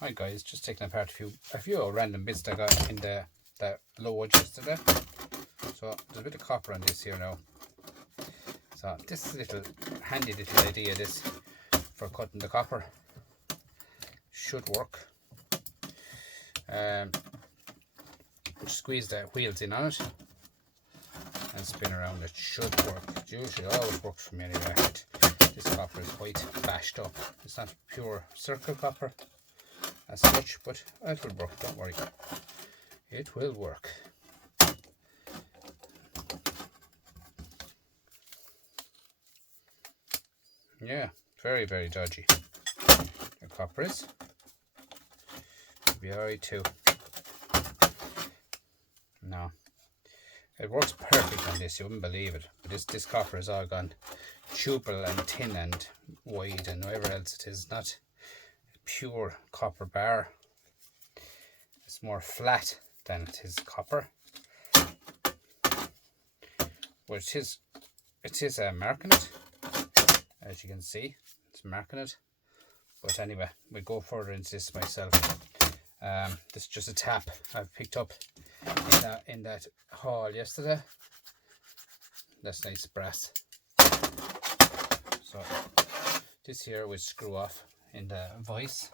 Hi guys, just taking apart a few random bits that I got in the load yesterday. So there's a bit of copper on this here now. So this handy little idea, this for cutting the copper, should work. Just squeeze the wheels in on it and spin around. It should work. It usually always works for me anyway. This copper is quite bashed up. It's not pure circle copper as such, but it will work, don't worry. It will work. Yeah, very, very dodgy. The copper is. It'll be alright too. No. It works perfect on this, you wouldn't believe it. But this copper is all gone tubular and thin and wide and whatever else it is. Not pure copper bar. It's more flat than it is copper. Well, it is marking it, as you can see. It's marking it. But anyway, we'll go further into this myself. This is just a tap I've picked up in that haul yesterday. That's nice brass. So this here we screw off in the vise.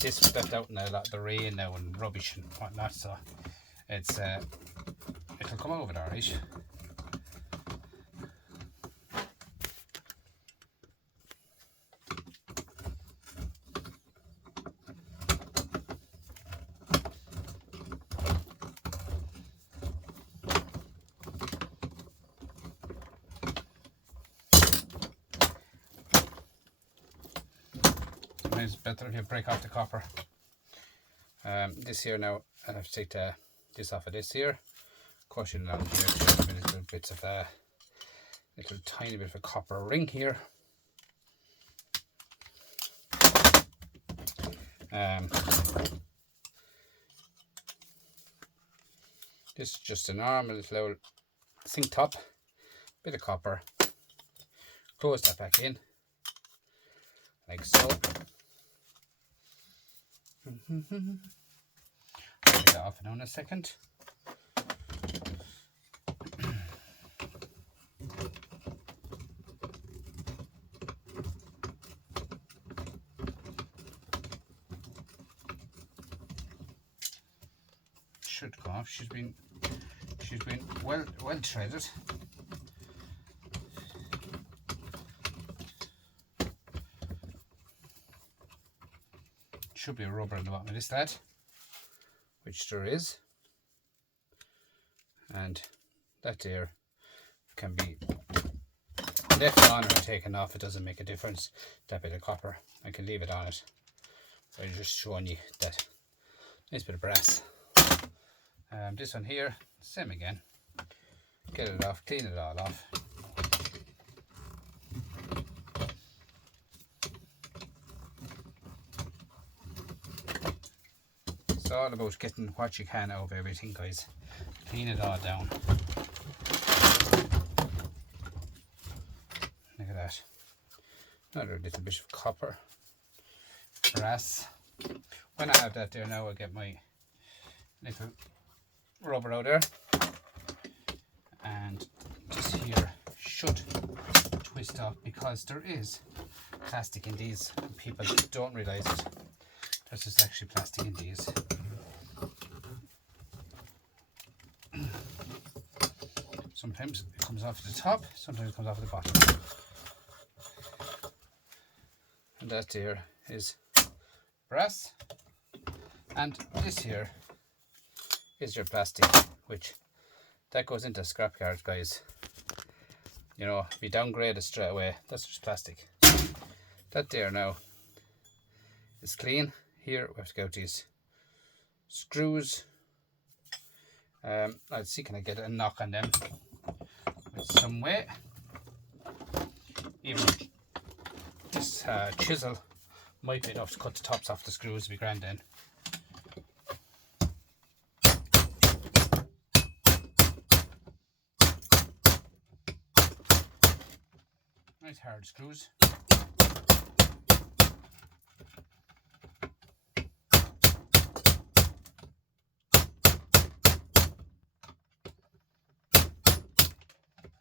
This was left out in a lot of the rain now and rubbish and whatnot, so it's it'll come over there, right? It's better if you break off the copper. This here now, I have to take this off of this here, caution along here, just little bits of little tiny bit of a copper ring here. This is just a normal little sink top, bit of copper. Close that back in, like so. I'll take that off now in a second. Should come off. She's been well threaded. Should be a rubber on the bottom of this lad, which there is, and that there can be left on or taken off. It doesn't make a difference. That bit of copper, I can leave it on it. So I'm just showing you that nice bit of brass. This one here, same again. Get it off, clean it all off. It's all about getting what you can out of everything, guys. Clean it all down. Look at that. Another little bit of copper, brass. When I have that there now, I'll get my little rubber out there, and this here should twist off, because there is plastic in these. People don't realise it. There's just actually plastic in these. Sometimes it comes off at the top, sometimes it comes off at the bottom. And that there is brass, and this here is your plastic, which that goes into scrapyard, guys. You know, if you downgrade it straight away, that's just plastic. That there now is clean. Here we have to go to these screws. Let's see, can I get a knock on them with some weight? Even this chisel might be enough to cut the tops off the screws, be grand then. nice hard screws.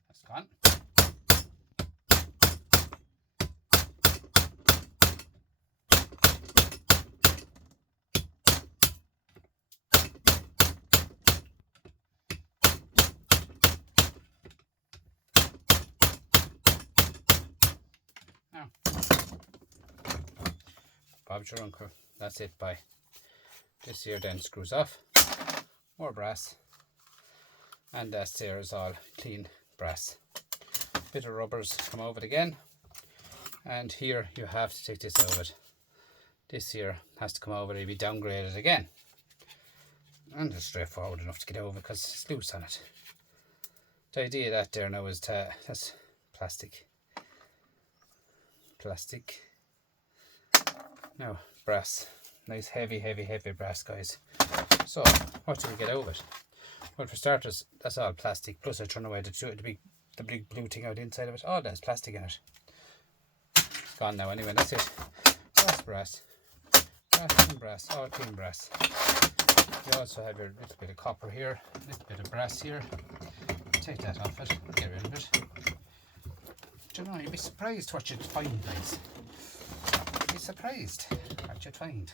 That's gone. Now, Bob's your uncle. That's it. Bye. This here then screws off. More brass. And that's there is all clean brass. Bit of rubbers come over it again. And here you have to take this out of it. This here has to come over to be downgraded again. And it's straightforward enough to get over because it's loose on it. The idea of that there now is that's plastic. Plastic. Now, brass. Nice heavy brass, guys. So, what do we get out of it? Well, for starters, that's all plastic. Plus I turn away the big blue thing out the inside of it. All that's plastic in it. It's gone now anyway, that's it. That's brass. Brass and brass, all clean brass. You also have your little bit of copper here, a little bit of brass here. Take that off it, get rid of it. Do you know, you'd be surprised what you'd find, guys. You'd be surprised what you'd find.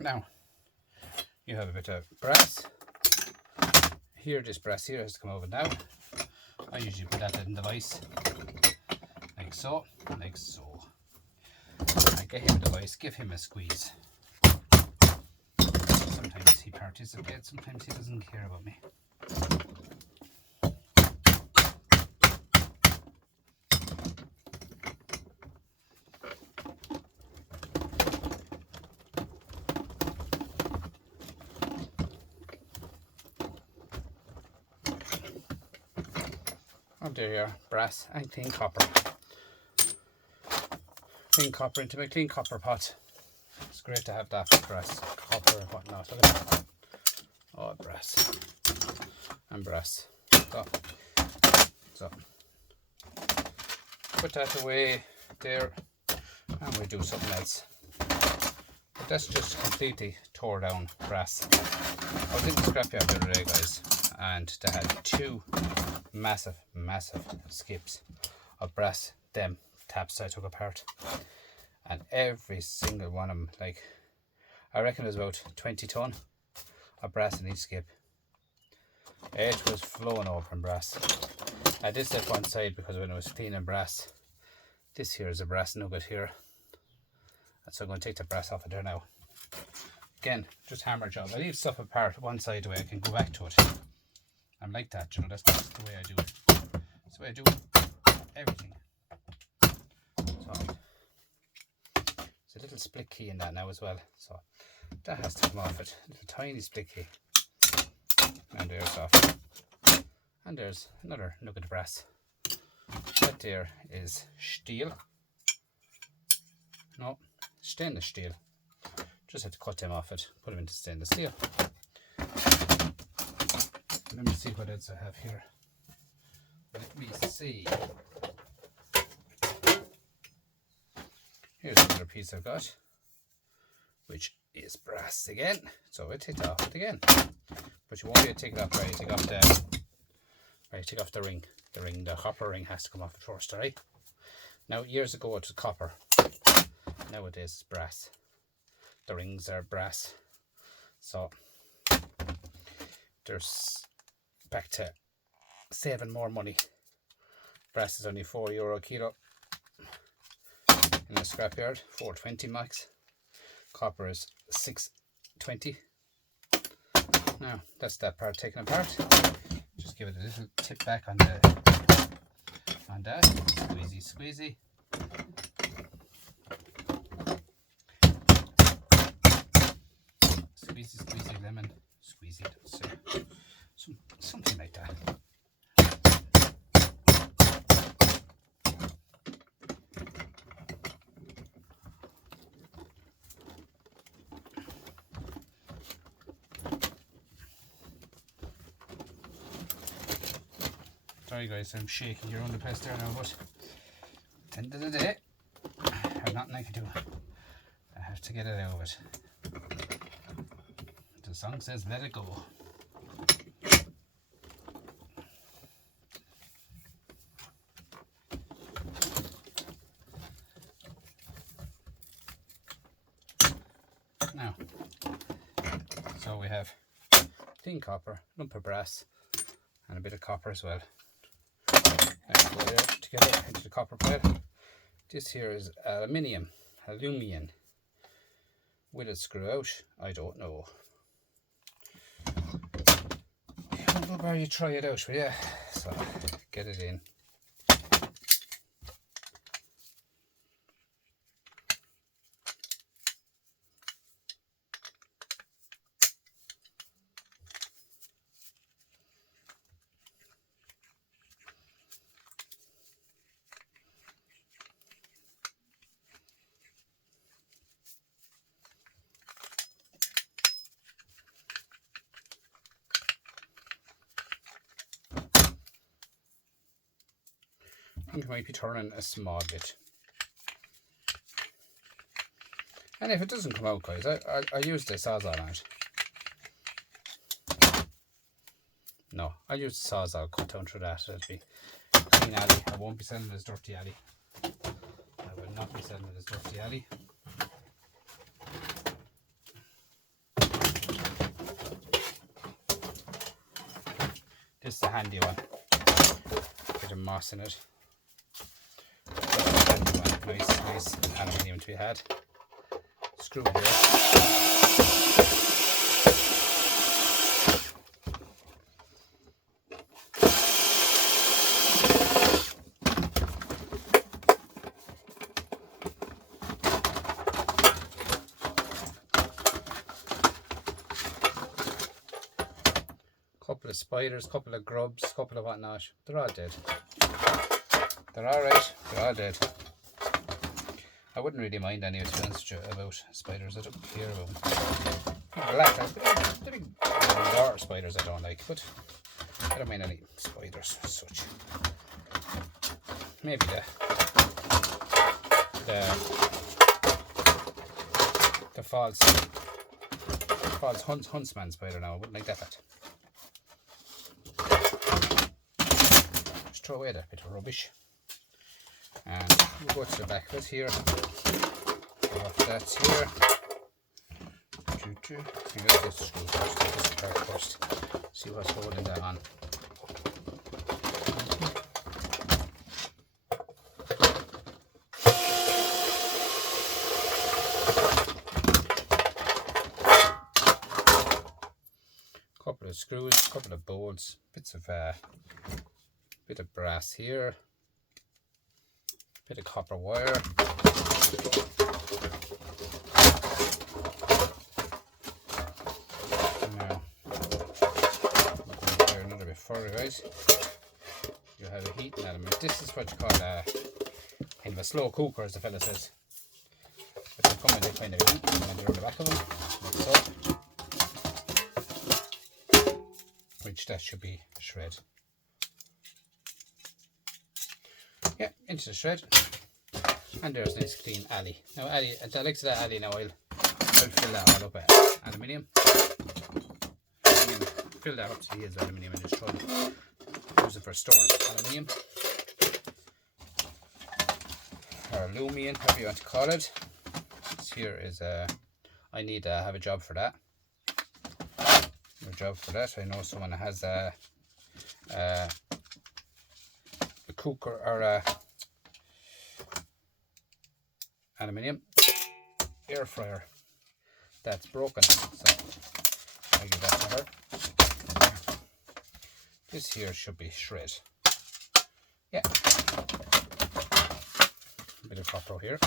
Now, you have a bit of brass. Here, this brass here has to come over now. I usually put that in the vise, like so, like so. I get him a device, give him a squeeze. Sometimes he participates, sometimes he doesn't care about me. Oh, there you are, brass and clean copper. Clean copper into my clean copper pot. It's great to have that for brass, copper and whatnot. Look at that. Oh, brass and brass. So put that away there and we do something else. But that's just completely tore down brass. I was in the scrapyard the other day, guys, and they had two massive skips of brass taps I took apart, and every single one of them, like, I reckon it was about 20 ton of brass in each skip. It was flowing over in brass. I did set one side because when I was cleaning brass, this here is a brass nugget here, and so I'm going to take the brass off of there now. Again, just hammer job. I leave stuff apart one side the way I can go back to it. I'm like that, you know, that's just the way I do it. That's the way I do everything. So, there's a little split key in that now as well, so that has to come off it. A little tiny split key. And there's off. And there's another nugget of brass. That there is steel. No, stainless steel. Just have to cut them off it, put them into stainless steel. Let me see what else I have here. Let me see. Here's another piece I've got, which is brass again. So I take it off it again. But you won't be able to take it off right. Take off the ring. The copper ring has to come off it first, alright? Now, years ago it was copper. Nowadays it's brass. The rings are brass. So there's back to saving more money. Brass is only €4 a kilo in the scrapyard, 4.20 max. Copper is 6.20. Now that's that part taken apart. Just give it a little tip back on that. Squeezy. Squeezy lemon. Squeezy. Something like that. Sorry guys, I'm shaking here on the place there now, but at the end of the day, there's nothing I can do. I have to get it out of it. The song says let it go. Now, so we have thin copper, lump of brass, and a bit of copper as well. And put it together into the copper plate. This here is aluminium Will it screw out? I don't know. How about you try it out, will you? So get it in. I think I might be turning a small bit. And if it doesn't come out, guys, I use the Sawzall on it. No, I'll use the Sawzall, cut down through that. It'll be clean alley. I won't be selling it as dirty alley. I will not be selling it as dirty alley. This is a handy one. Bit of moss in it. Nice aluminium to be had. Screw here. Couple of spiders, couple of grubs, couple of whatnot. They're all dead. They're alright, they're all dead. I wouldn't really mind any experience about spiders. I don't care about them. The big water spiders I don't like, but I don't mind any spiders as such. Maybe the false huntsman spider now. I wouldn't like that. Just throw away that bit of rubbish. And we'll go to the back of it here. That's here. Let's get this screw first, get this apart first. See what's holding that on. Couple of screws, couple of bolts, bits of bit of brass here. Bit of copper wire. Now, there another bit further, guys. You have a heating element. This is what you call a kind of a slow cooker, as the fella says. But they come with a kind of heat element around the back of them, like so. Which that should be shred. Yeah, into the shred, and there's a nice clean alley. Now, alley, at the legs of that alley, now I'll fill that all up with aluminium. Fill that up to the ends of aluminium and just try to use it for storing aluminium or aluminum, whatever you want to call it. This here is I need to have a job for that. I know someone that has a cooker or aluminium air fryer that's broken, so I'll give that to her. This here should be shred. Yeah, a bit of copper here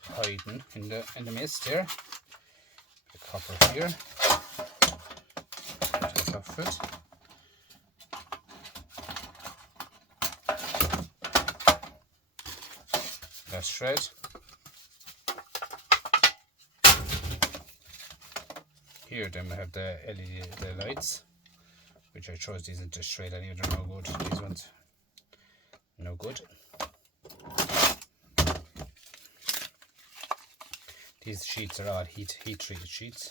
hiding in the mist here. A bit of copper here. Just off it. That's shred. Here then we have the LED, the lights. which I chose these into shred anyway. They're no good. These ones, no good. These sheets are all heat treated sheets.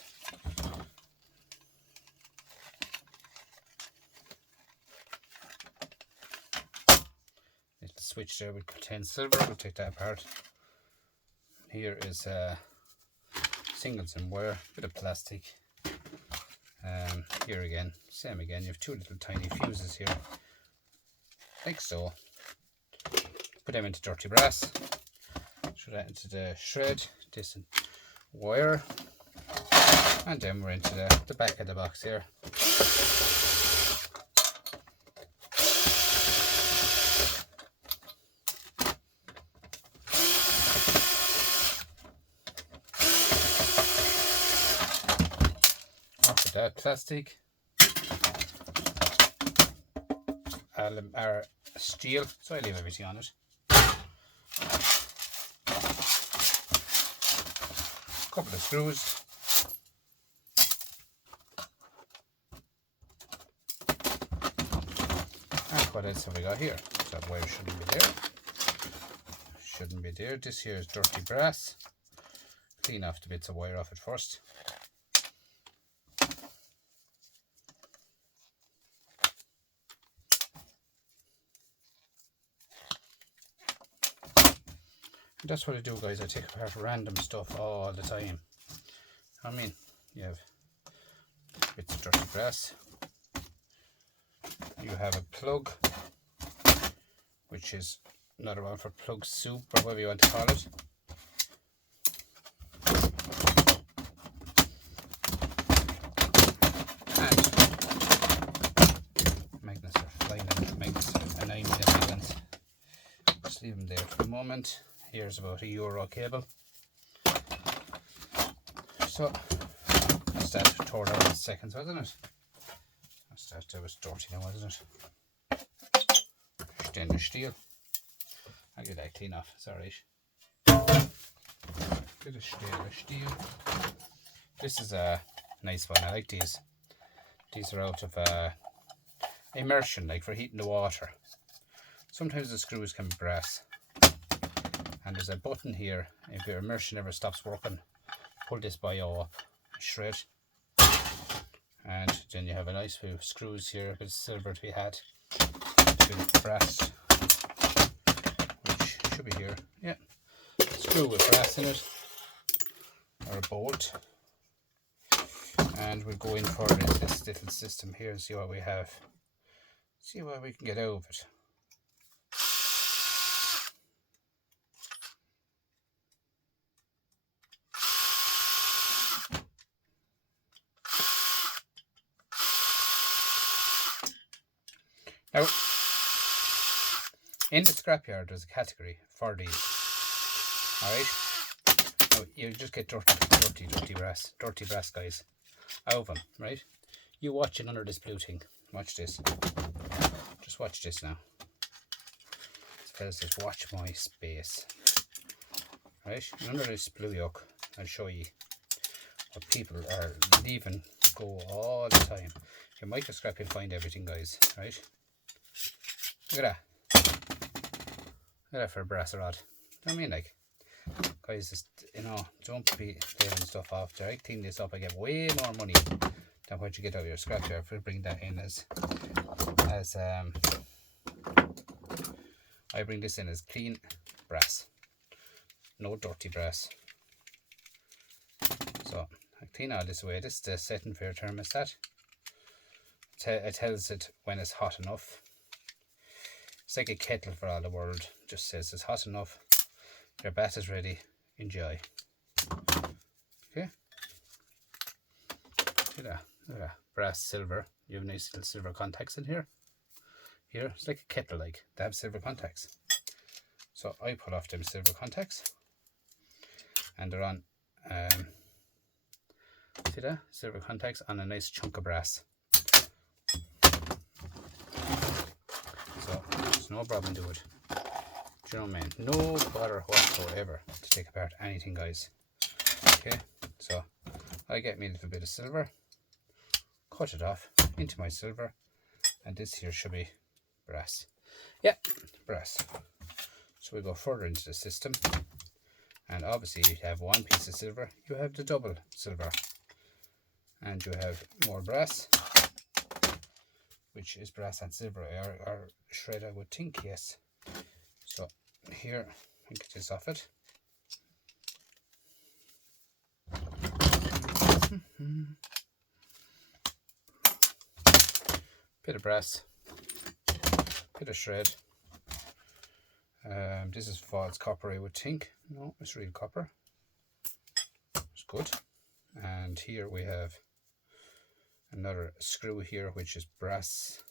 Little switch there would contain silver. We'll take that apart. Here is singles and wire, bit of plastic. Here again, same again. You have two little tiny fuses here, like so. Put them into dirty brass. Throw that into the shred. This wire, and then we're into the back of the box here. Off with that plastic, or steel, so I leave everything on it. Couple of screws, and what else have we got here? So that wire shouldn't be there. Shouldn't be there. This here is dirty brass. Clean off the bits of wire off it first. And that's what I do, guys. I take apart random stuff all the time. I mean, you have bits of dirty brass. You have a plug, which is another one for plug soup, or whatever you want to call it. And magnets are flying in. Magnets are annoying me. Just leave them there for a moment. Here's about €1 cable. So that's that tore out in seconds, wasn't it? That was dirty now, wasn't it? Stainless steel. I'll get that clean off, it's alright. Bit of stainless steel. This is a nice one, I like these. These are out of immersion, like for heating the water. Sometimes the screws can be brass. And there's a button here. If your immersion ever stops working, pull this bio up, shred, and then you have a nice few screws here, a bit of silver to be had, a bit of brass, which should be here. Yeah, screw with brass in it, or a bolt, and we'll go in for this little system here and see what we have. See what we can get out of it. Now, in the scrapyard there's a category for these. Alright? Now, you just get dirty brass, guys, out of them, right? You watch it under this blue thing. Watch this. Just watch this now. This fella says, watch my space. Right? And under this blue yoke, I'll show you what people are leaving go all the time. If you microscope, you'll find everything, guys. Right? Look at that. Look at that for a brass rod. You know what I mean? Like, guys, just, you know, don't be tearing stuff off there. I clean this up, I get way more money than what you get out of your scrapyard if we bring that in as I bring this in as clean brass. No dirty brass. So, I clean all this away. This is the setting for your thermostat. It tells it when it's hot enough. It's like a kettle for all the world. Just says it's hot enough. Your bath is ready. Enjoy. Okay. Look at that. Look at that. Brass, silver. You have nice little silver contacts in here. Here, it's like a kettle, like. They have silver contacts. So I put off them silver contacts. And they're on, see that? Silver contacts on a nice chunk of brass. So there's no problem to it. Do you know what I mean? No bother whatsoever to take apart anything, guys. Okay, so I get me a little bit of silver, cut it off into my silver, And this here should be brass. Yeah, brass. So we go further into the system, and obviously you have one piece of silver, you have the double silver, and you have more brass, which is brass and silver, or shred, I would think, yes. So here, we get this off it. Bit of brass, bit of shred. This is false copper, I would think. No, it's real copper. It's good. And here we have another screw here, which is brass.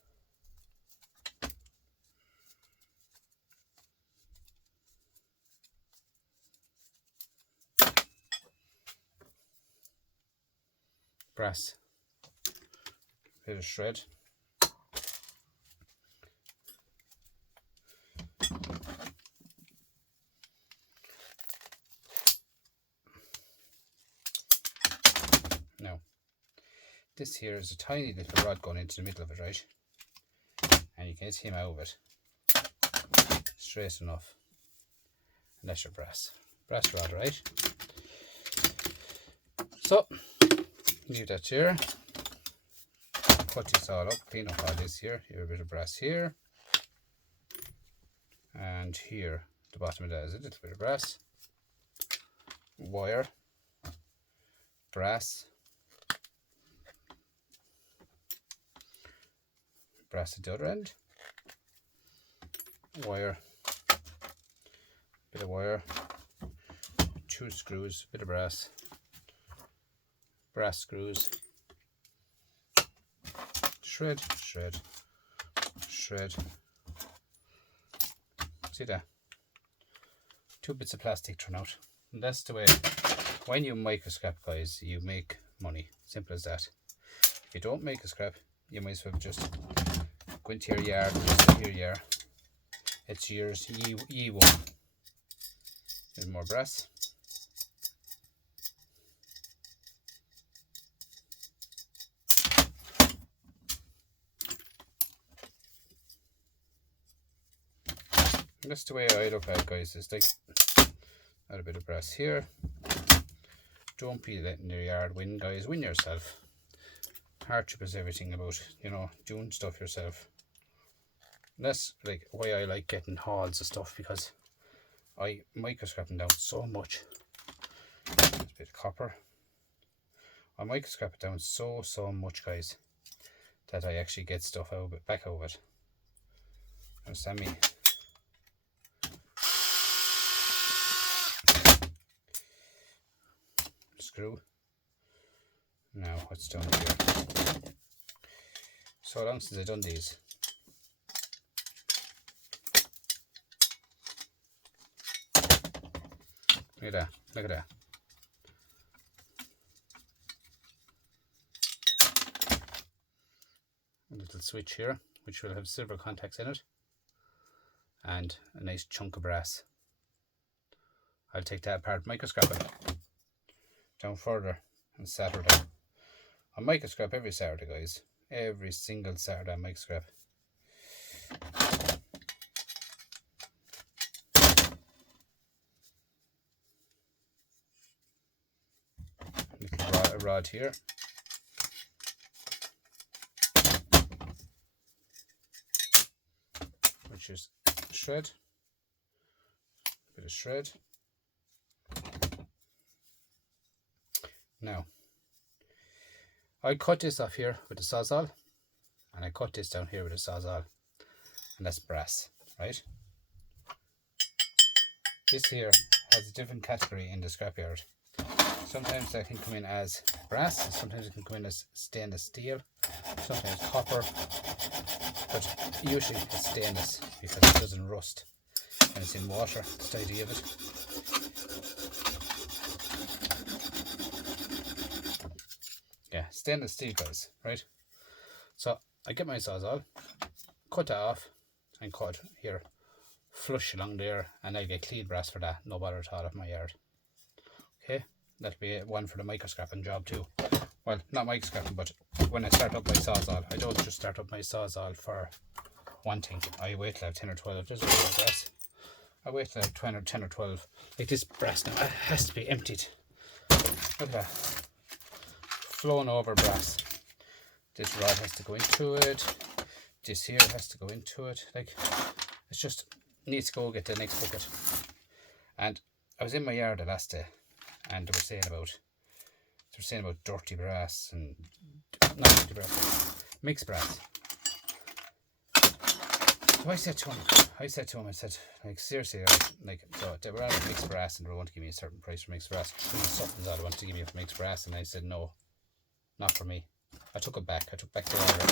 Brass. Bit of shred. Now, this here is a tiny little rod going into the middle of it, right? And you can get him out of it straight enough. And that's your brass rod, right? So, leave that here. Cut this all up, clean up all this here. You have a bit of brass here. And here, the bottom of that is a little bit of brass. Wire. Brass. Brass at the other end. Wire. Bit of wire. 2 screws, bit of brass. Brass screws. Shred, shred, shred. See that? 2 bits of plastic thrown out. And that's the way, when you make a scrap, guys, you make money. Simple as that. If you don't make a scrap, you might as well just go into your yard, your yard. It's yours, ye won. There's more brass. And that's the way I look at it, guys. It's like add a bit of brass here. Don't be letting your yard win, guys. Win yourself. Hardship is everything about, you know, doing stuff yourself. And that's like why I like getting hauls of stuff, because I microscrap them down so much. There's a bit of copper. I microscrap it down so much, guys, that I actually get stuff out of it, back out of it. Understand me? Screw. Now what's done here? So long since I've done these. Look at that, look at that. A little switch here, which will have silver contacts in it, and a nice chunk of brass. I'll take that apart, microscrap it down further on Saturday. I microscrap every Saturday, guys. Every single Saturday I microscrap. Little rod here. Which is shred. Bit of shred. Now, I cut this off here with a sawzall, and I cut this down here with a sawzall, and that's brass, right? This here has a different category in the scrapyard. Sometimes that can come in as brass, and sometimes it can come in as stainless steel, sometimes copper, but usually it's stainless because it doesn't rust and it's in water. That's the idea of it. Yeah, stainless steel, guys, right? So I get my sawzall, cut that off, and cut here flush along there, and I'll get clean brass for that, no bother at all of my yard. Okay, that'll be one for the microscraping job too. well, not mic scrapping, but when I start up my Sawzall, I don't just start up my Sawzall for one thing. I wait till I have 10 or 12. There's a bit of brass. I wait till I have 10 or 12. Like this brass now, it has to be emptied. Look at that. Flown over brass. This rod has to go into it. This here has to go into it. Like, it's just needs to go get the next bucket. And I was in my yard the last day, and they were saying about dirty brass and not dirty brass, mixed brass. So I said to him, I said, like, seriously, like, so they were out of mixed brass and they were going to give me a certain price for mixed brass. Something's all they wanted to give me for mixed brass, and I said, no, not for me. I took it back. I took back the order.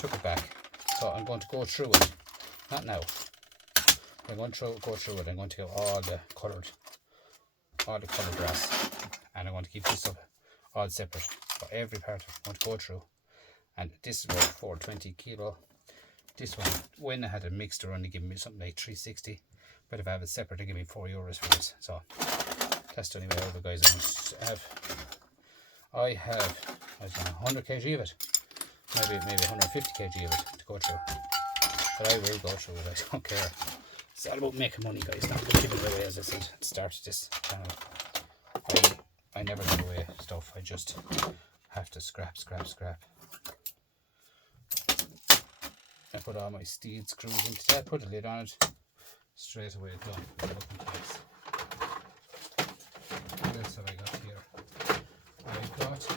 Took it back. So I'm going to go through it. Not now. I'm going to go through it. I'm going to get all the coloured brass, and I'm going to keep this up all separate. For every part I'm going to go through. And this is about 420 kilo. This one, when I had a mixed, they're only giving me something like 360. But if I have it separate, they give me €4 for this. So that's the only way over, guys. I have 100 kg of it. Maybe 150 kg of it to go through. But I will go through it. I don't care. It's all about making money, guys. Not about giving it away, as I said at the start of this channel. I never give away stuff. I just have to scrap. I put all my steel screws into that, put a lid on it, straight away done. What else have I got here? I got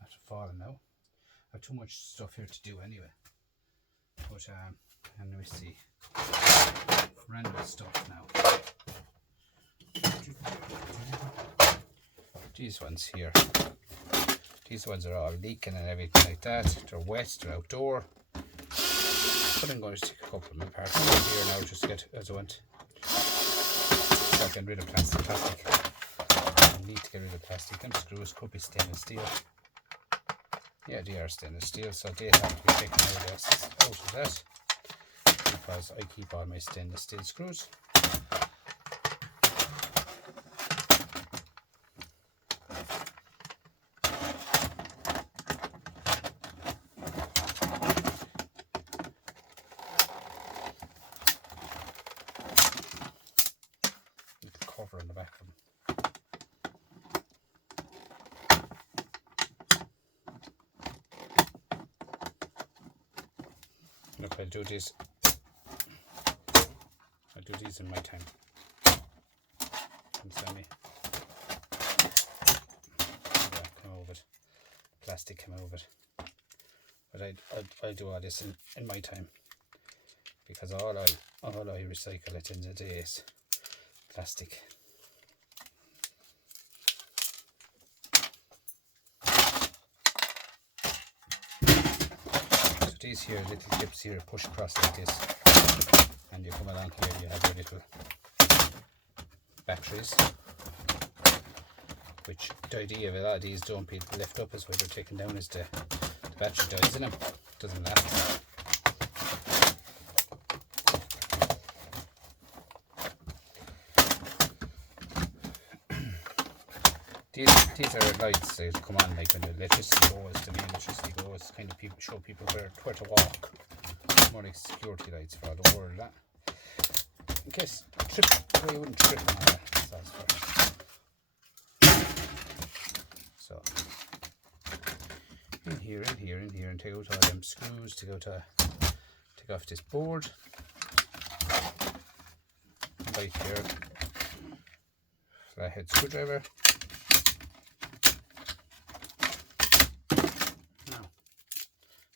that's falling now. I have too much stuff here to do anyway. But and let me see. Random stuff now. These ones here. These ones are all leaking and everything like that. They're wet, they're outdoor. But I'm going to take a couple of my parts here now just to get as I want. Start getting rid of plastic. I need to get rid of plastic. Them screws could be stainless steel. Yeah, they are stainless steel, so they have to be taken out of that. Because I keep all my stainless steel screws. Cover in the back of them. Look, I do these in my time. Come over it. Plastic come over it. But I do all this in my time, because all I recycle at the end of the day is plastic. So these here little clips here push across like this, and you come along here, you have your little batteries, which the idea of a lot of these don't be left up is why they're taken down, is the battery dies in them, doesn't last. These are lights that come on like when the electricity goes, the main electricity goes, kind of show people where to walk. More like security lights for all the world. In case you wouldn't trip on that. So in here, and take out all them screws, take off this board. Right here, flathead screwdriver.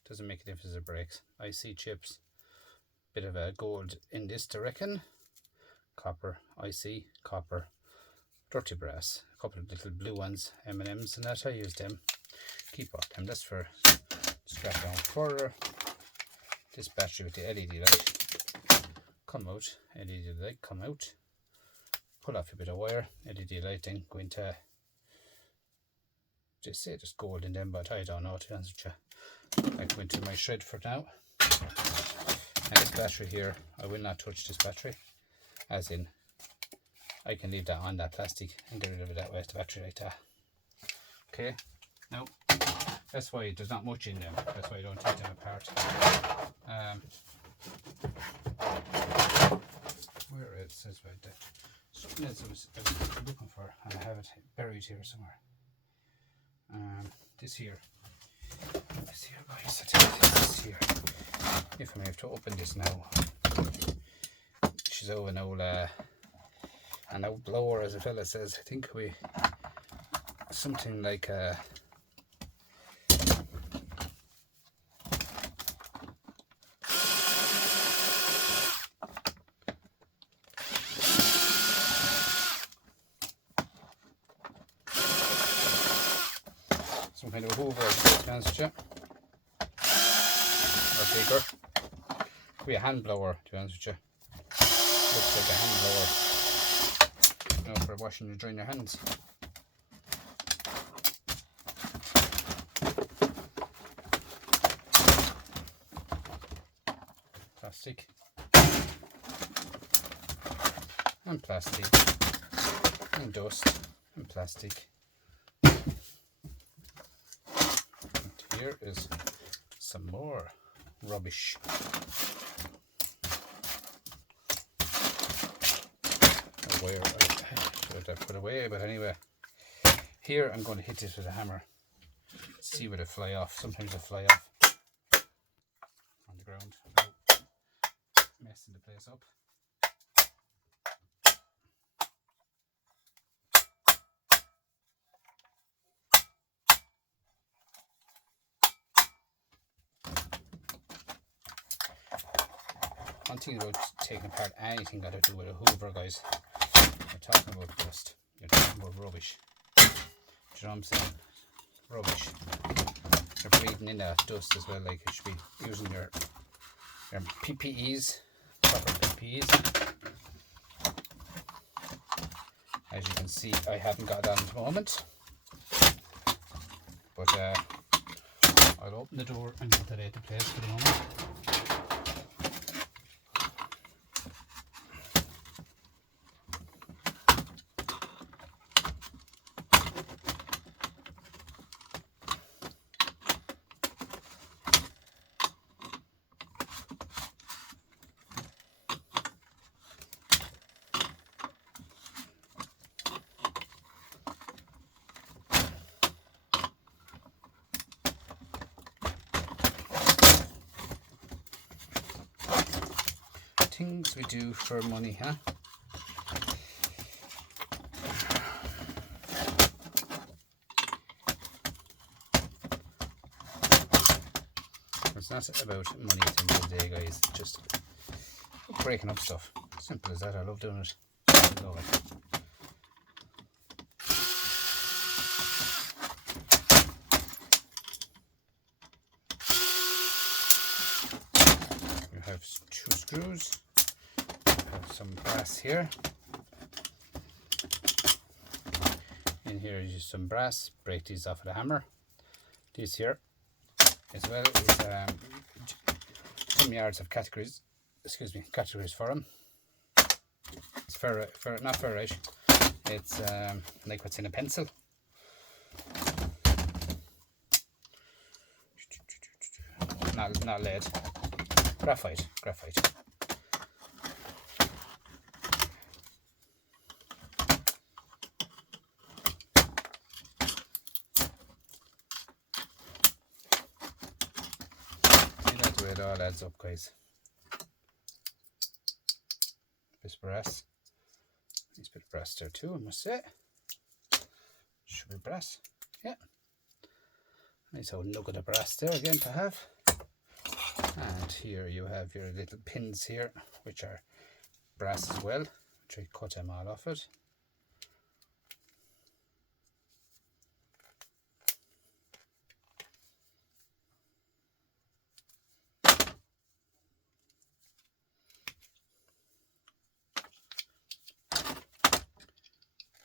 Doesn't make a difference if it breaks. IC chips, bit of a gold in this to reckon. Copper, IC, copper, dirty brass, a couple of little blue ones, M&Ms and that. I use them. Keep up them. That's for scrap down further. This battery with the LED light come out. LED light come out. Pull off a bit of wire. LED light then go into. Just say there's gold in them, but I don't know, to be honest with you. I go into my shred for now. And this battery here, I will not touch this battery. As in, I can leave that on that plastic and get rid of it that way, the battery like that. Okay, now that's why there's not much in them, that's why I don't take them apart. Where it says about that, something else I was looking for, and I have it buried here somewhere. This here guys, I think this here, if I may have to open this now. She's over an out blower, as a fella says. I think we something like a some kind of a hoover, to be honest with you, or bigger. Could be a hand blower, to be honest with you. Looks like a hand blower, you know, for washing and drying your hands. Plastic and plastic and dust and plastic. And here is some more rubbish. Where I put away, but anyway, here I'm going to hit this with a hammer. See where they fly off. Sometimes they fly off on the ground, messing the place up. One thing about taking apart anything got to do with a hoover, guys. You're talking about dust. You're talking about rubbish. Do you know what I'm saying? Rubbish. You're breathing in that dust as well. Like, you should be using your PPEs, proper PPEs. As you can see, I haven't got that at the moment. But I'll open the door and get that out of place for the moment. Things we do for money, huh? It's not about money at the end of the day, guys. It's just breaking up stuff. Simple as that. I love doing it. I love it. You have 2 screws. Have some brass here. In here is some brass. Break these off with a hammer. These here as well is some yards of categories. Excuse me, categories for them. It's not ferrite. It's like what's in a pencil. Not lead. Graphite. It all adds up, guys. This brass. Nice bit of brass there too, I must say. Should be brass. Yeah. Nice old nugget of brass there again to have. And here you have your little pins here, which are brass as well, which I cut them all off it.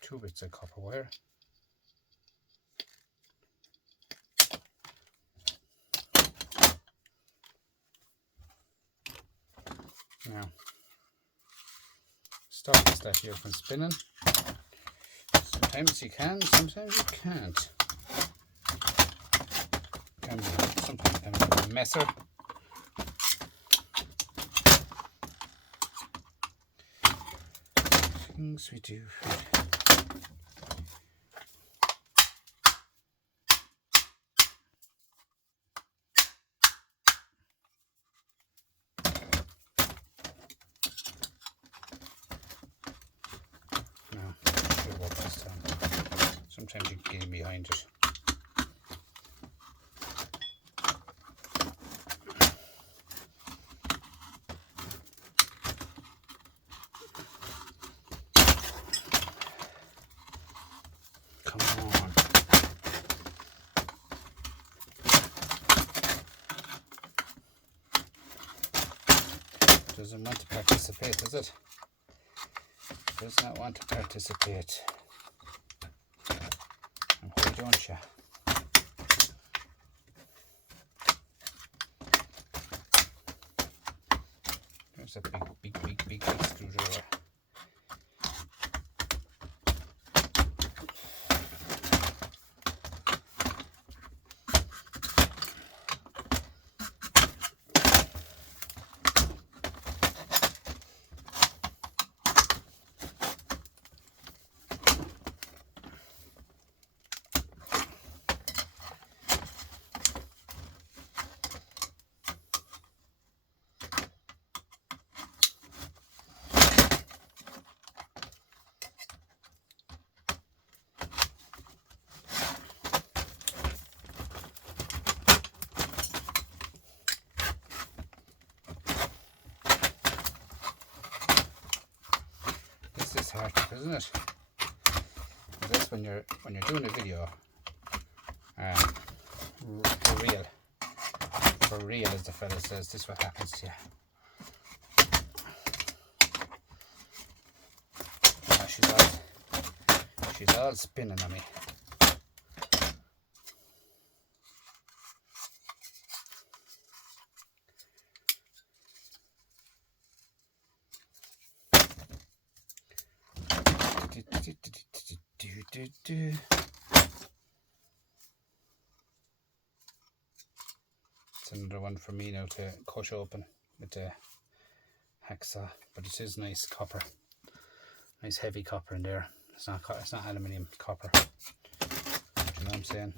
Two bits of copper wire. Now, stop this that here from spinning. Sometimes you can, sometimes you can't. Can be sometimes a messer. Things we do. Sometimes you can get behind it. Come on. Doesn't want to participate, does it? Does not want to participate. And why don't you? There's a big screwdriver. This is hardship, isn't it? This when you're doing a video, for real, as the fella says, this is what happens to you. She's all spinning on me. It's another one for me now to cut open with the hacksaw, but it is nice copper, nice heavy copper in there. It's not aluminium, copper. Do you know what I'm saying?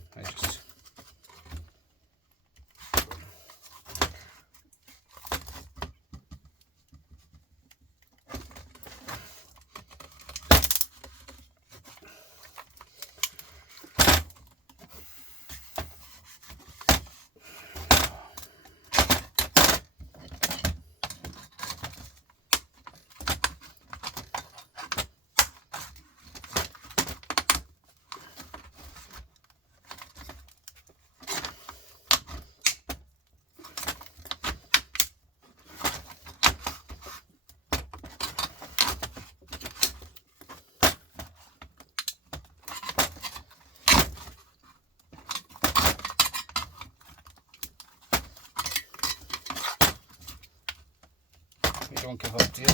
You don't give up, do you?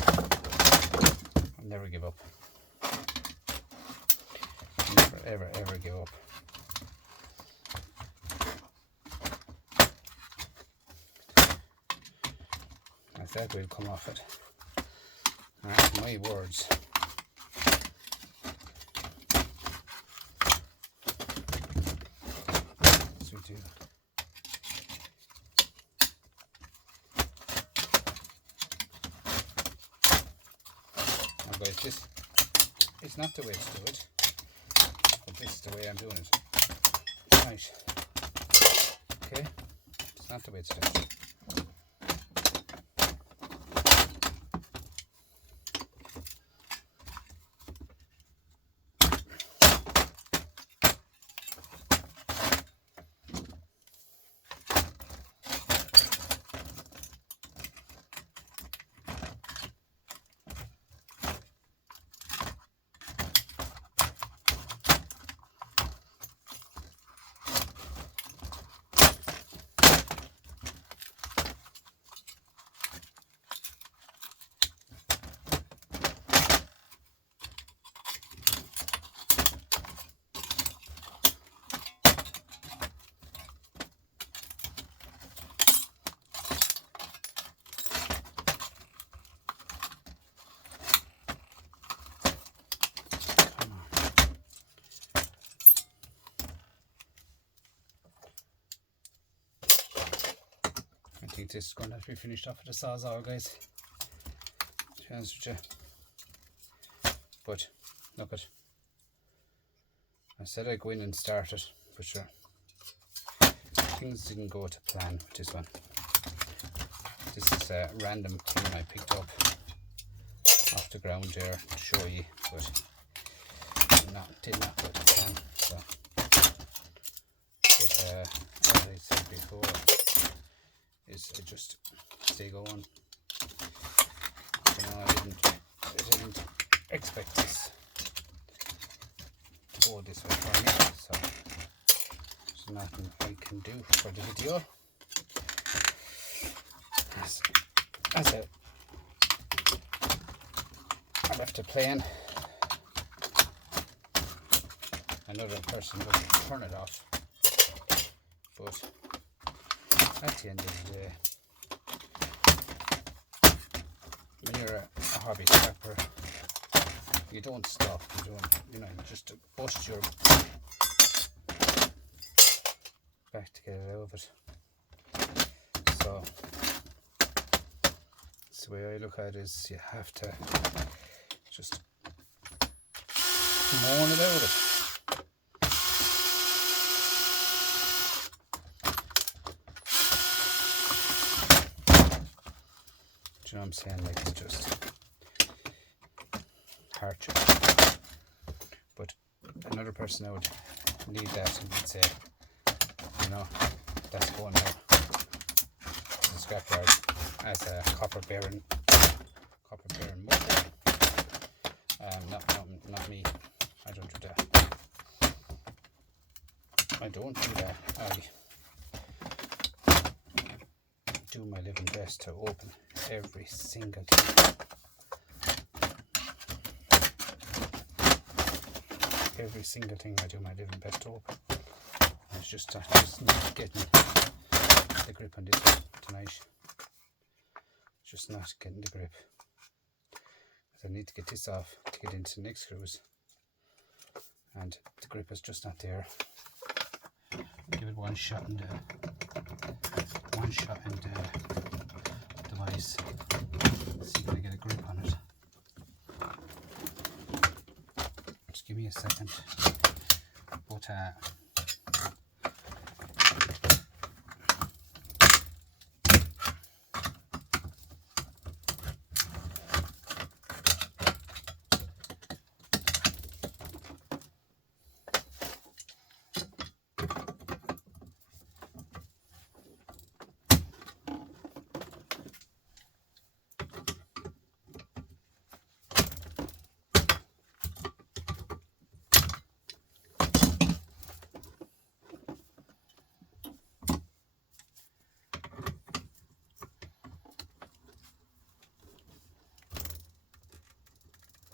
I'll never give up. Never, ever give up. I thought we'd come off it. That's my words. Yes, we do. Now guys, it's not the way to do it, but this is the way I'm doing it. Right. Okay? It's not the way to do it. think this is going to have to be finished off with the Sawzall, guys, to be honest with you. But look at, I said I'd go in and start it, but sure, things didn't go to plan with this one. This is a random thing I picked up off the ground there to show you, but did not go to plan. So, but as I said before, is I just stay going. You know, I didn't expect this to go this way for me, so there's nothing I can do for the video. As I left it playing, another person would turn it off, but at the end of the day, when you're a hobby scrapper, you don't stop, you just bust your back to get it out of it. So that's the way I look at it, is you have to just moan it out of it. Do you know what I'm saying? Like, it's just hardship. But another person would need that and would say, you know, that's going out to the scrapyard as a copper bearing motor. Not me. I don't do that. I do my living best to open every single thing. Every single thing I do my living best to open. It's just not getting the grip on this one tonight. Just not getting the grip. I need to get this off to get into the next screws, and the grip is just not there. Give it one shot in the device. See if I get a grip on it. Just give me a second. But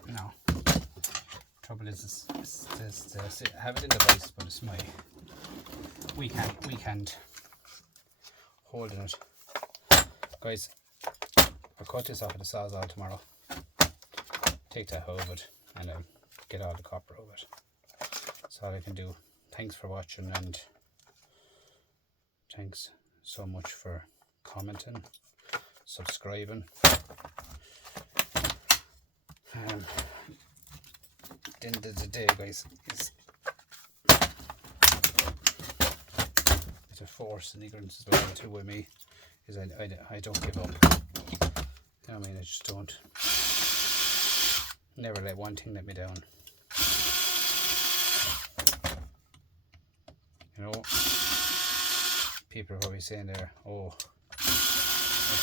no. Trouble is, I have it in the device, but it's my weak hand holding it. Guys, I'll cut this off of the Sawzall tomorrow. Take that out of it and get all the copper out of it. That's all I can do. Thanks for watching, and thanks so much for commenting, subscribing. At the end of the day, guys, it's a force and ignorance as well too with me, is I don't give up. You know what I mean? I just don't. Never let one thing let me down. You know, people are probably saying there, oh, I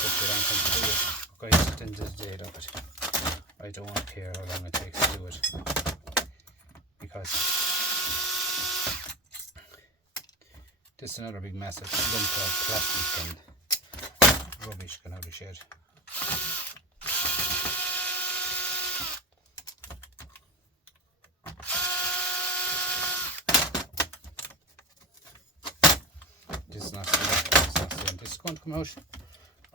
took the long time to do it. Guys, at the end of the day, look, I don't care how long it takes to do it, because this is another big massive lump of plastic and rubbish going out of the shed. This is not saying this is going to come out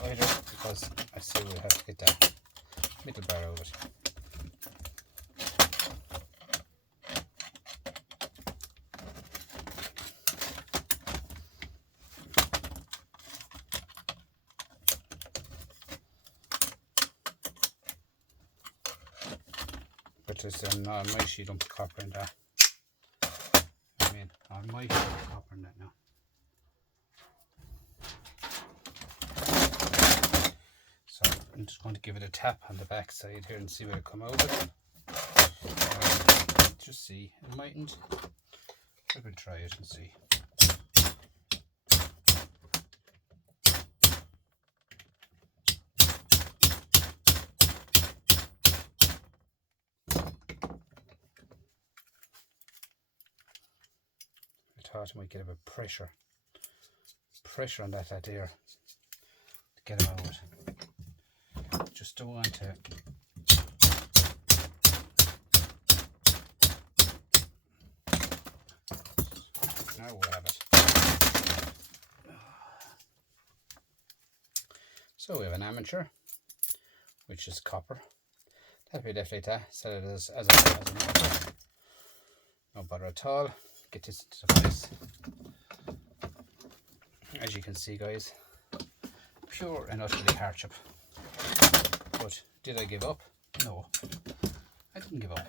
either, because I still will have to get that middle bar out of it. notice on my sheet, don't put copper in that. I mean, on my sheet, put copper in that now. So I'm just going to give it a tap on the back side here and see where it come out with. Just see, it mightn't. I will try it and see. I thought I might get a bit of pressure on that there to get it out. Just don't want to. Now we'll have it. So we have an amateur, which is copper. That'll be left like that. Set it as a motor. No bother at all. Get this into the place. As you can see, guys, pure and utterly hardship. But did I give up? No, I didn't give up.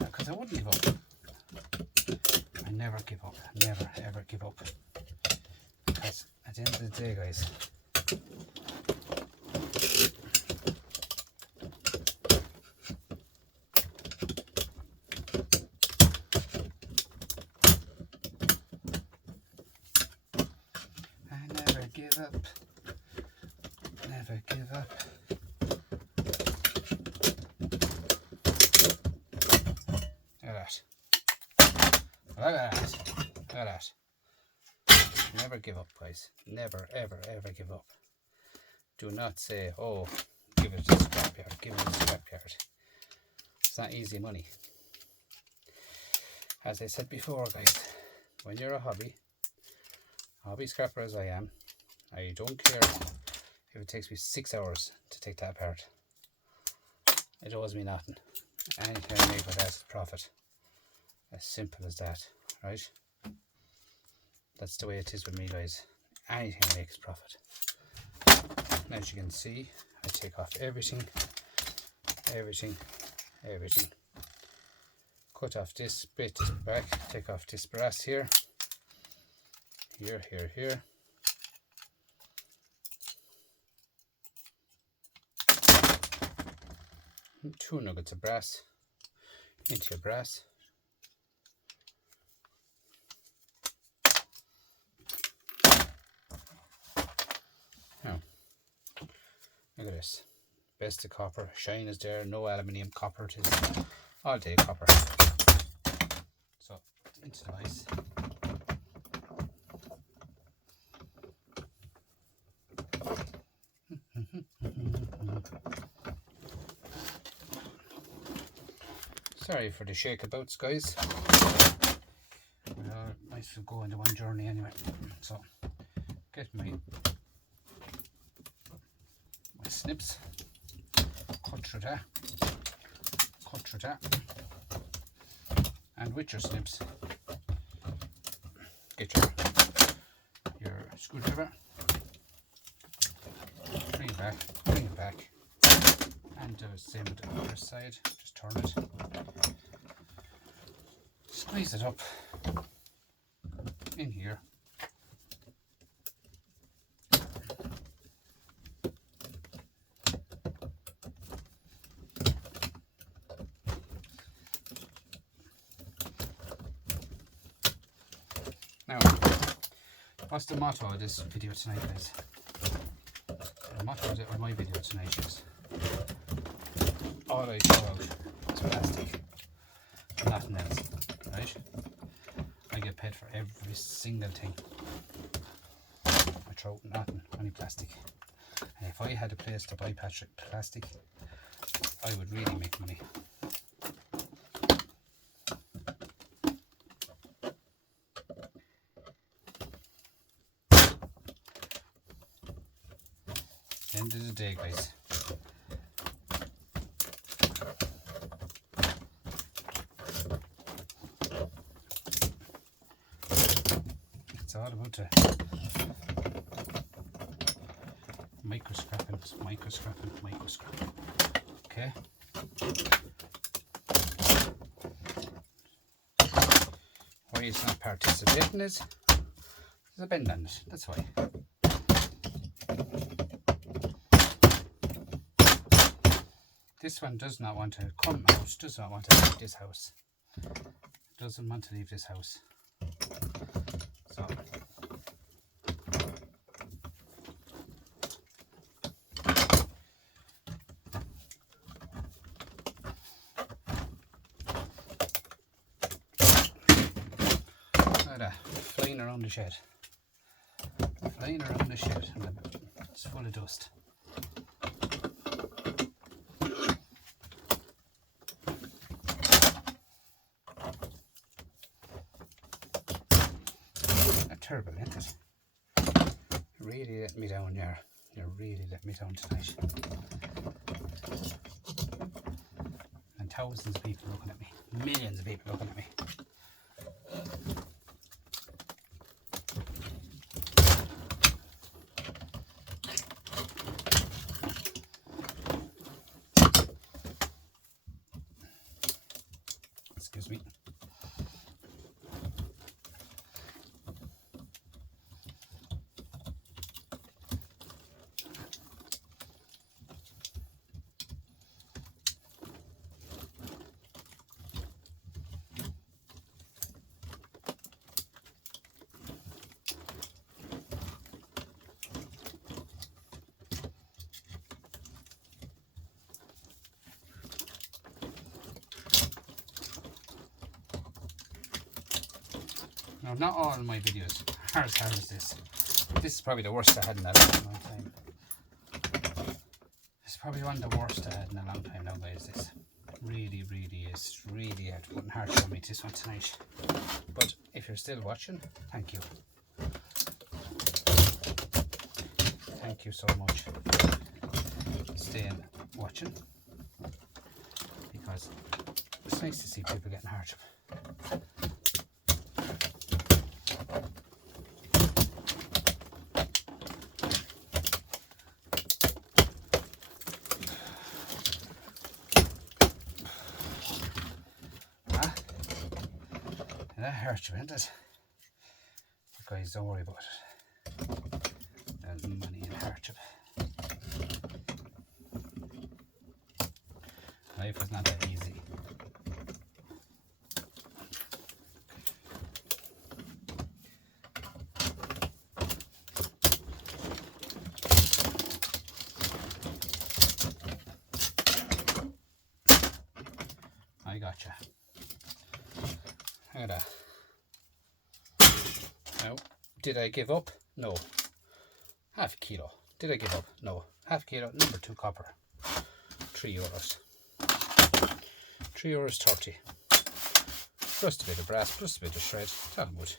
Because I wouldn't give up. I never give up. Never ever give up. Because at the end of the day, guys, I never give up. Never give up. Look at that. Look at that. Look at that. Never give up, guys. Never, ever, ever give up. Do not say, oh, give it to the scrapyard. Give it to the scrapyard. It's not easy money. As I said before, guys, when you're a hobby scrapper as I am, I don't care if it takes me 6 hours to take that apart. It owes me nothing. Anything I make with that is profit. As simple as that, right? That's the way it is with me, guys. Anything I make is profit. As you can see, I take off everything. Cut off this bit back, take off this brass here. Here. 2 nuggets of brass into your brass. Now, look at this. Best of copper. Shine is there. No aluminium. Copper. It is all day copper. So, into the ice. Sorry for the shakeabouts, guys. We might as well go into one journey anyway. So, get my snips, cut through that, and with your snips, get your screwdriver, bring it back, and do the same with the other side. Just turn it, squeeze it up in here. Now, what's the motto of this video tonight, guys? The motto of my video tonight is all I throw out is plastic, nothing else, right? I get paid for every single thing. I throw out nothing, only plastic. And if I had a place to buy plastic, I would really make money. End of the day, guys. It's all about the microscrapping. Okay. reason I'm participating is there's a bend on it, that's why. This one does not want to come out, does not want to leave this house. Doesn't want to leave this house. So look at that, flying around the shed. Flying around the shed, and it's full of dust. Terrible, isn't it? You really let me down there. You really let me down tonight. And thousands of people looking at me. Millions of people looking at me. Excuse me. Now, not all of my videos are as hard as this. This is probably the worst I had in a long time. This is probably one of the worst I had in a long time now, guys. This really, really is. Really had putting hardship on me this one tonight. But if you're still watching, thank you. Thank you so much for staying watching. Because it's nice to see people getting hardship. That hurts you, isn't it? But guys, don't worry about it. There's money in hardship. Life is not that easy. I gotcha. Look at that. Now, did I give up? No. Half a kilo. Did I give up? No. Half a kilo, number 2 copper. €3. €3.30. Just a bit of brass, just a bit of shred. Talking about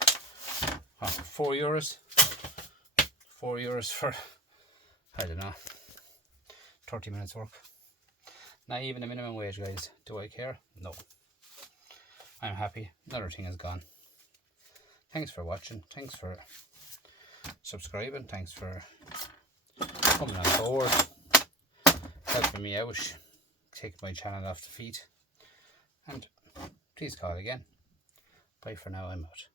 €4. €4 for, I don't know, 30 minutes work. Not even a minimum wage, guys. Do I care? No. I'm happy. Another thing is gone. Thanks for watching. Thanks for subscribing. Thanks for coming on board, helping me out, taking my channel off the feet. And please call again. Bye for now. I'm out.